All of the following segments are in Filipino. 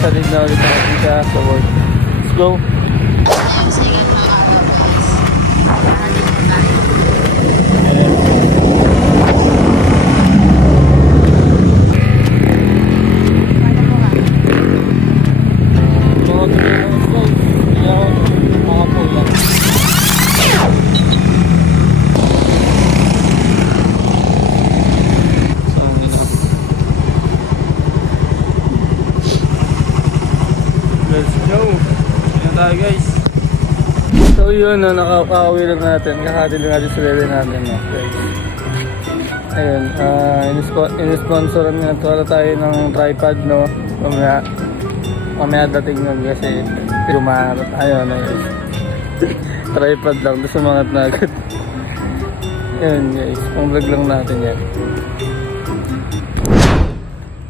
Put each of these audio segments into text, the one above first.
salid na ulit natin siya sa work. Let's go! Let's go! Yan tayo guys. So yun, nakakauwi lang natin. Kakadil natin sa bebe natin. Guys. Ayun, in-sponsoran nga wala tayo ng tripod, no? Mamaya dating nun kasi tumaharap. Ayun, ayun. Tripod lang, doon sumangat na agad. Ayun guys, pang vlog lang natin yan.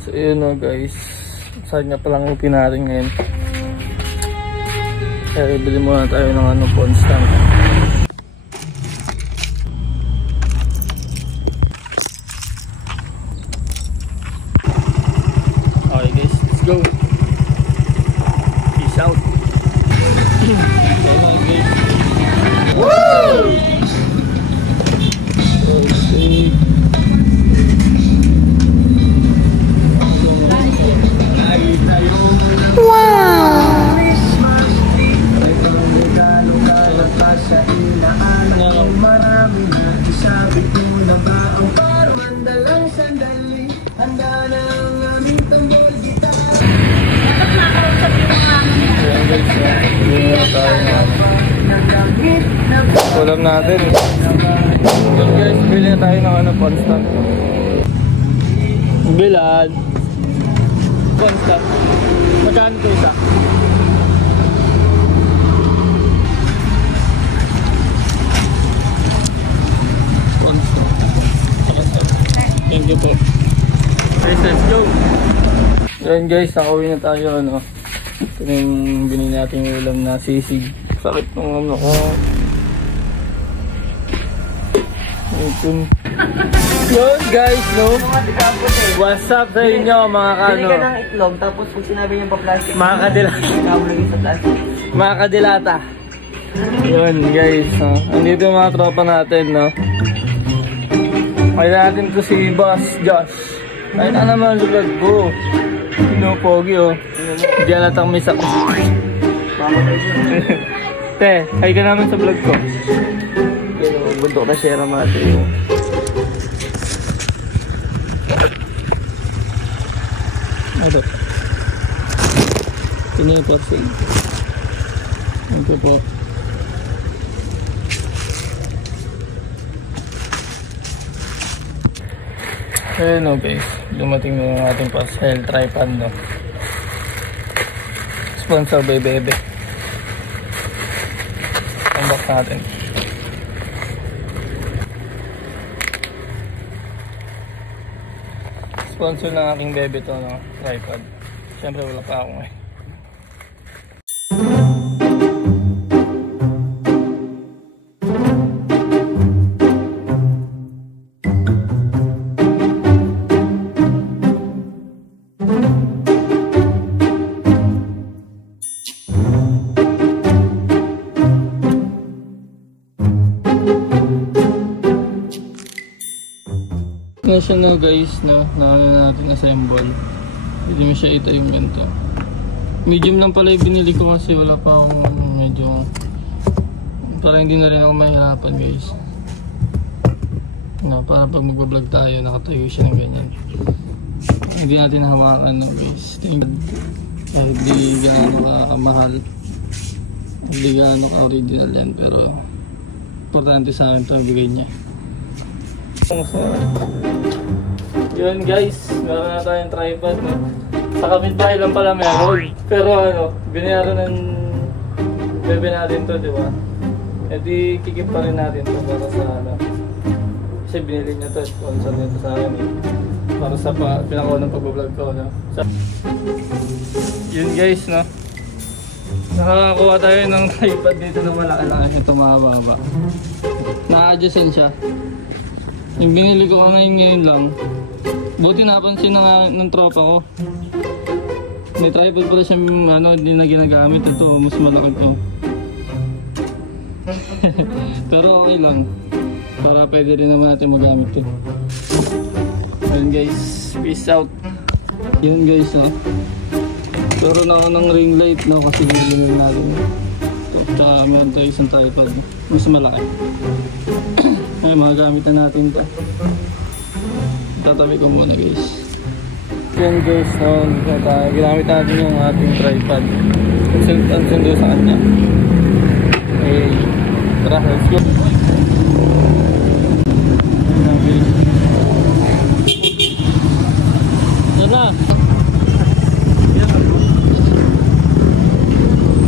So yun, no guys. Saan nga palang upin natin ngayon. Kaya ibili muna tayo ng phone stand. Okay guys, let's go. Peace out. Okay, woo! Okay. Marami na isabi ko na ba ang para mandalang sandali. Handa na ang aming tambol gitara. Ulam natin. So guys, bili tayo ng constant. Bilad. Constant. Magkano ito isa? Thank you po. Guys, let's go. Yan guys, nakauwi na tayo, ano. Ito na yung binili natin yung ulam na sisig. Sakit ng ano ko. Yun guys, no. What's up sa inyo mga kano. Bili ka ng itlog, tapos pag sinabi niyo pa plastic, mga kadilata. sa plastic. Mga kadilata. Yun guys, no. Andito yung mga tropa natin, no. Kaya natin to si Boss Josh. Ay na naman lulad ko. Pinupogi oh. Hindi alatang may sakit. Te, hay ka naman sa vlog ko. Bundok na share natin. Ito. Ito yung portion. Ito po. Ayun o guys, dumating na yung ating pastel tripod, no. Sponsor by Bebe. Unbox natin. Sponsor ng aking Bebe to, no, tripod. Siyempre wala pa ako ngayon. Na siya na guys, no, na natin assemble. Hindi mo siya ito yung ganito. Medium lang pala yung binili ko kasi wala pa akong medyo, para hindi na rin ako mahirapan guys. No, para pag mag-vlog tayo nakatayo siya ng ganyan. Hindi natin hawakan, no guys. Kahit di gaano ka mahal, hindi gaano ka original yan, pero importante sa akin ito ang bigay niya. Yun guys, meron na tayong tripod, no? Sa kapitbahay lang pala meron. Pero ano, binayaran ng bebe natin to, di ba? E di kikip pa rin natin to para sa ano. Kasi binili niya to, sponsor nito sa akin eh. Para sa pinakaw ng pag-vlog ko, no? Yun guys, no? Nakakakuha tayo ng tripod dito na malaki-laki. Ito mababa. Na-adjustan siya. Yung binili ko ngayon lang. Buti napansin na nga ng tropa ko. May tripod pala siyang ano, hindi na ginagamit. Ito, mas malaki to. Pero okay lang. Para pwede rin naman natin magamit to. Ayun guys, peace out. Yun guys ha. Pero na ako ng ring light no, kasi nilinin natin. Tsaka meron tayo isang tripod. Mas malaki. Ay, magagamit na natin to. Tatabi ko muna guys. Yan guys, so ginamit natin yung ating tripod. Ang sundo sa kanya. Okay, tara, let's go. Tara.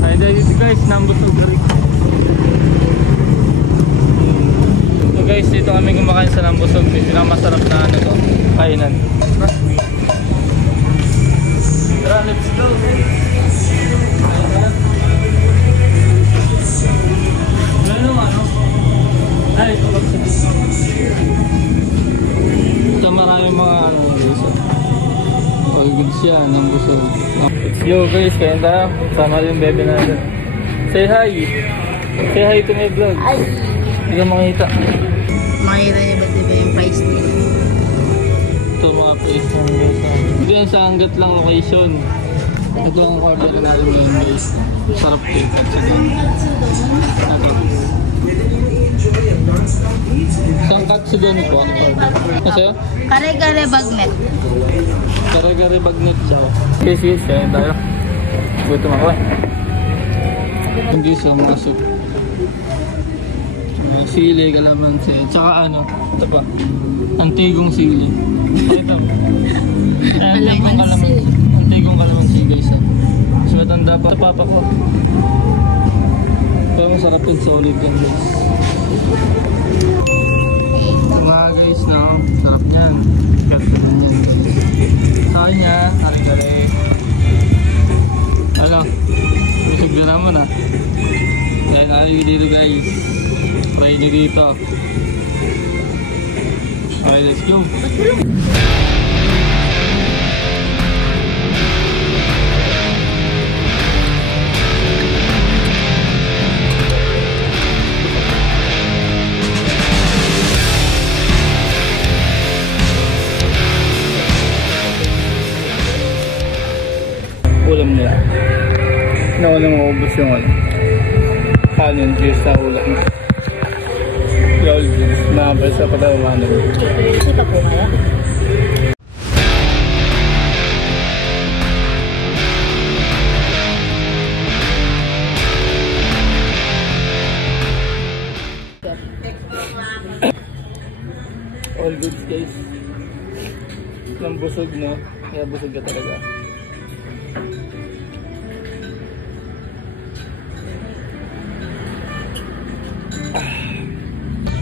Ay, dito guys, nambusog rin. So guys, dito kami kumakain sa nambusog. Pinakamasarap na ano to, kainan. Tara, let's go. Ano ano? Ay, ito maraming mga ano guys. All good siya, nambusog. Let's go guys, kaya tayo. Sama yung bebe natin. Say hi. Say hi to my vlog. Ay! Hindi ka makita. Makita niya ba diba yung price nila? Ito mga place ng guys. Ito yan sa hanggat lang location. Ito ang order natin ngayon guys. Sarap cake at saka. Ito. Isang katsudon po. Kasi? Kare-kare bagnet. Kare-kare bagnet siya. Okay, sige, kain tayo. Gutom ako eh. Hindi sa mga soup. Sili, kalamansi. Tsaka ano, ito pa. Antigong sili. Ito. Kalamansi. Antigong kalamansi guys. Mas matanda pa. Ito papa ko. Pero masarap yun, solid yun guys. Mga guys, no? Sarap niyan. Ganda na yan guys. Saan niya? Kare-kare. Ano? Busog na naman ah. Dahil nakaligid dito guys. Try nyo dito. Okay, let's go. Ulam nila. Nawala maubos yung ano. Kanin, juice na ulam. Lol, juice. Nakabasa pa daw umano. Ito po kaya? All goods guys. Nang busog no. Kaya busog ka talaga.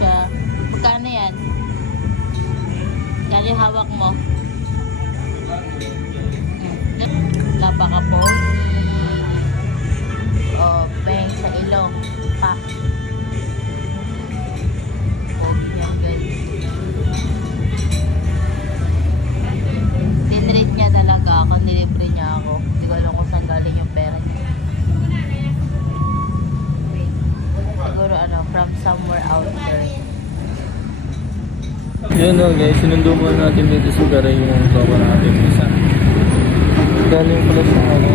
Siya. Magkano yan? Yan yung hawak mo. Lapa ka po. O, bang sa ilong. Pa. Yan guys. Tinrate niya talaga ako. Nilibre niya ako. Hindi ko alam kung saan galing yung pera niya. Siguro ano, from somewhere out there. Yun o guys, sinundo muna natin dito sa Garay yung tropa natin isa. Galing pala sa ano,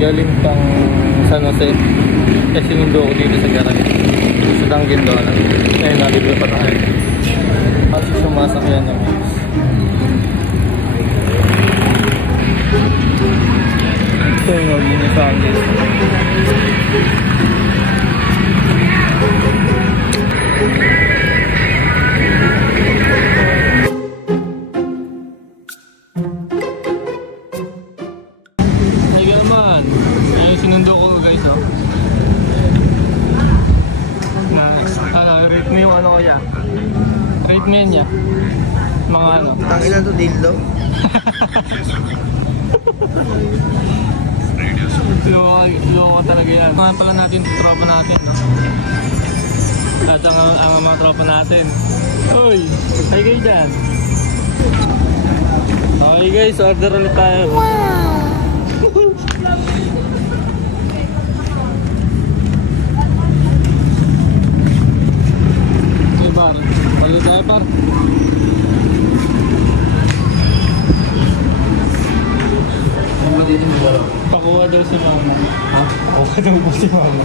galing pang San Jose. Eh sinundo ko dito sa Garay. Sa Dunkin Donuts. Ngayon nalibre pa tayo. Kasi sumasak yan o guys. Ito yung mag-inis sa akin. Sinundo ko guys oh. Ano, rate mo yung ano ko ya. Rate mo yan ya. Mga ano. Tangilan to dildo. Loko talaga yan. Mga pala natin yung tropa natin. At ang mga tropa natin. Uy! Hi kayo dyan. Okay guys, order ulit tayo. Wow! Pakuha daw si mama. Ha? Pakuha daw po si mama.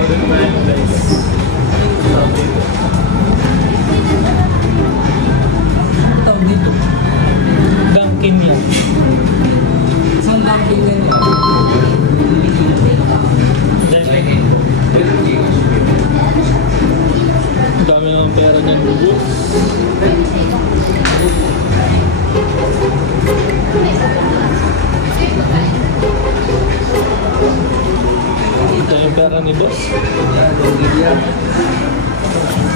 Order na yun guys. Tawag dito. Dunkin yan. Saan Dunkin yan? Ang dami naman pera dyan. Ito yung pera ni boss.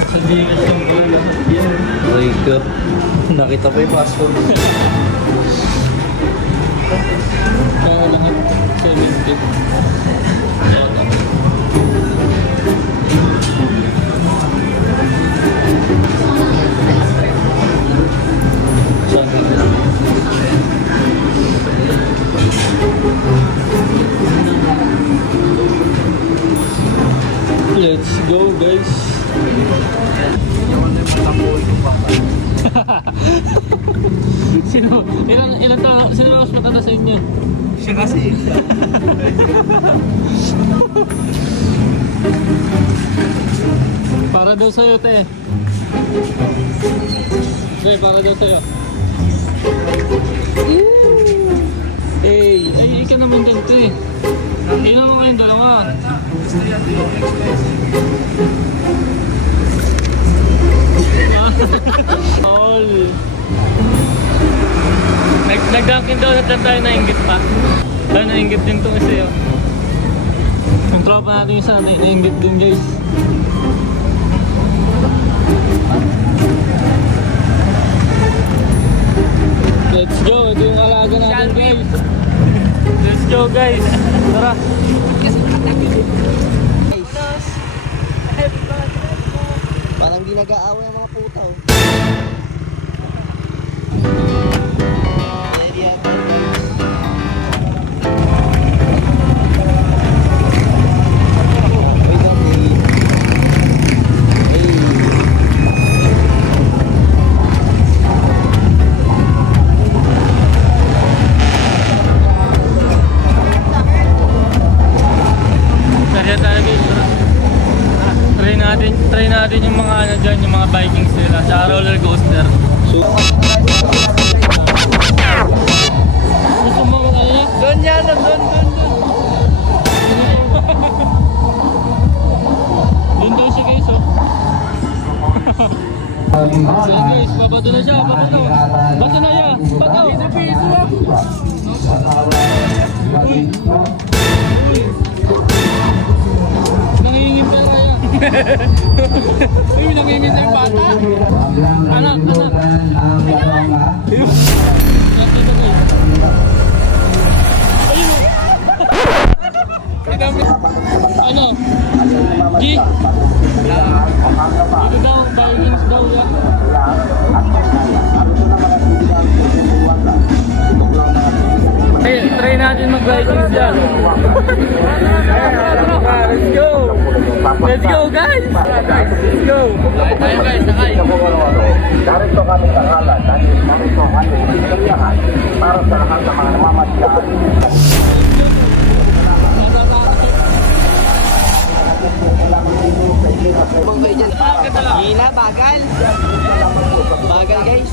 Sa dingat yung pera. Ay, God. Nakita pa yung passport. Kaya lang 70. Let's go guys. Ilan taon? Sino mas matanda sa inyo? Siya kasi. Para daw sa'yo, te. Okay, para daw sa'yo. Hey, ay, ikaw naman dyan, te. Ilan mo kayong dalawa? All. Nag-Dunkin Donut lang tayo, nainggit pa. Tayo nainggit din itong isa yun. Yung tropa natin isa, nainggit din guys. Let's go, ito yung alaga natin guys. Let's go guys. Tara. Parang di nag-aaway ang mga putaw. Try natin yung mga ano dyan, yung mga Vikings nila, sa roller coaster. Gusto mo ano yan? Doon yan, doon. Doon daw siya guys, oh. Sige guys, babato na siya, babato. Bato na siya, bato. Nangingin pa kaya. Uy, nangingin na yung bata. Anak. Ayun. Ano? G? Dito daw, Vikings daw yan. Try natin mag-Vikings yan. Let's go! Let's go guys! Let's go! Tayo guys, sakay! Narito kami sa kalat dahil narito kami pinagsabihan para sa lahat ng mga namamatyan. Gila, bagal. Bagal guys.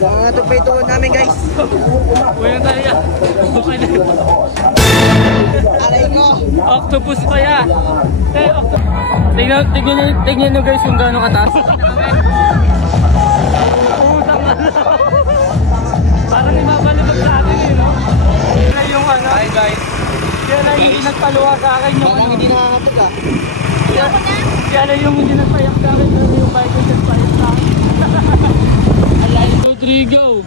Mga tupay-tuon namin guys. Uy, ang tayo. Okay na yun. Aray ko. Octopus pa yan. Tignan nyo guys kung gaano kataas. Utang na lang. nagpawa sa akin yung Parang hindi nakakatag ah. Yan yung hindi nagpayak sa akin, yung bike yung nagpayak sa akin. Alay, Rodrigo!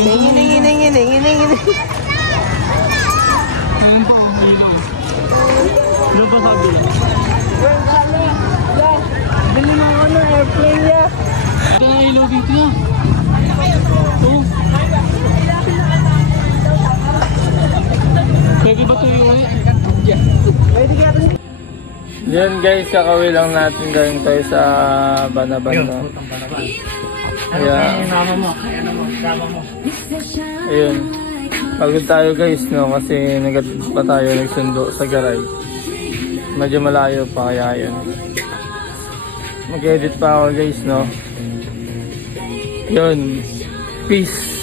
Ingin. Ayun pa, umilaw. Doon pa sabi lang. Bili mo ako ng airplane niya. Ito na ilaw dito niya. Oo. Pwede ba ito iuwi? Yan guys, kakawin lang natin galing tayo sa Banaban. Kaya, ayun. Pagod tayo guys, no? Kasi nagatid pa tayo nagsundo sa garay. Medyo malayo pa kaya yun. Mag-edit pa ako guys, no? Yun. Peace.